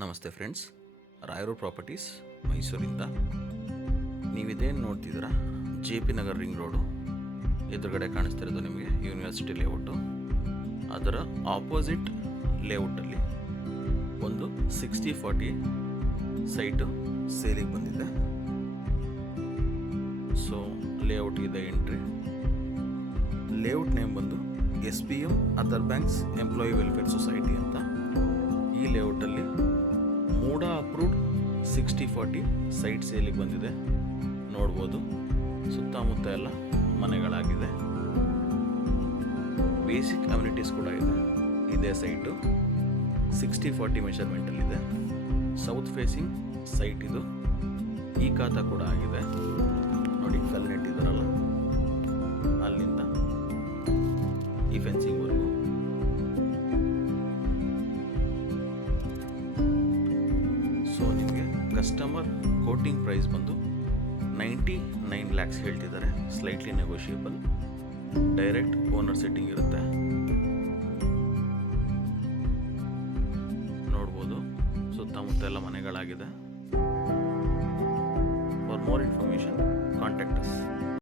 ನಮಸ್ತೆ ಫ್ರೆಂಡ್ಸ್, ರಾಯರು ಪ್ರಾಪರ್ಟೀಸ್ ಮೈಸೂರಿಂದ. ನೀವಿದೇನು ನೋಡ್ತಿದ್ದೀರಾ, JP ನಗರ್ ರಿಂಗ್ ರೋಡು ಎದುರುಗಡೆ ಕಾಣಿಸ್ತಿರೋದು ನಿಮಗೆ ಯೂನಿವರ್ಸಿಟಿ ಲೇಔಟು. ಅದರ ಆಪೋಸಿಟ್ ಲೇಔಟಲ್ಲಿ ಒಂದು 60/40 ಸೈಟು ಸೇಲಿಗೆ ಬಂದಿದೆ. ಸೊ ಲೇಔಟ್ ಇದೆ ಎಂಟ್ರಿ. ಲೇಔಟ್ ನೇಮ್ ಬಂದು SBM other banks employee welfare society ಅಂತ. ಈ ಲೇಔಟಲ್ಲಿ ಮೂಡಾ ಅಪ್ರೂವ್ಡ್ 60/40 ಸೈಟ್ ಸೇಲಿಗೆ ಬಂದಿದೆ. ನೋಡ್ಬೋದು, ಸುತ್ತಮುತ್ತ ಎಲ್ಲ ಮನೆಗಳಾಗಿದೆ. ಬೇಸಿಕ್ ಅಮ್ಯುನಿಟೀಸ್ ಕೂಡ ಇದೆ. ಇದೇ ಸೈಟು 60/40 ಮೆಷರ್ಮೆಂಟಲ್ಲಿದೆ. ಸೌತ್ ಫೇಸಿಂಗ್ ಸೈಟ್ ಇದು. ಈ ಖಾತ ಕೂಡ ಆಗಿದೆ ನೋಡಿ, ಕಲ್ ನೆಟ್ಟಿದ್ದಾರಲ್ಲ ಅಲ್ಲಿಂದ ಈ ಫೆನ್ಸಿಂಗ್ವರೆಗೂ. ಸೊ ನಿಮಗೆ ಕಸ್ಟಮರ್ ಕೋಟಿಂಗ್ ಪ್ರೈಸ್ ಬಂದು 99 lakhs ಹೇಳ್ತಿದ್ದಾರೆ. Slightly negotiable. Direct owner setting ಇರುತ್ತೆ. ನೋಡ್ಬೋದು, ಸುತ್ತಮುತ್ತ ಎಲ್ಲ ಮನೆಗಳಾಗಿದೆ. For more information contact us.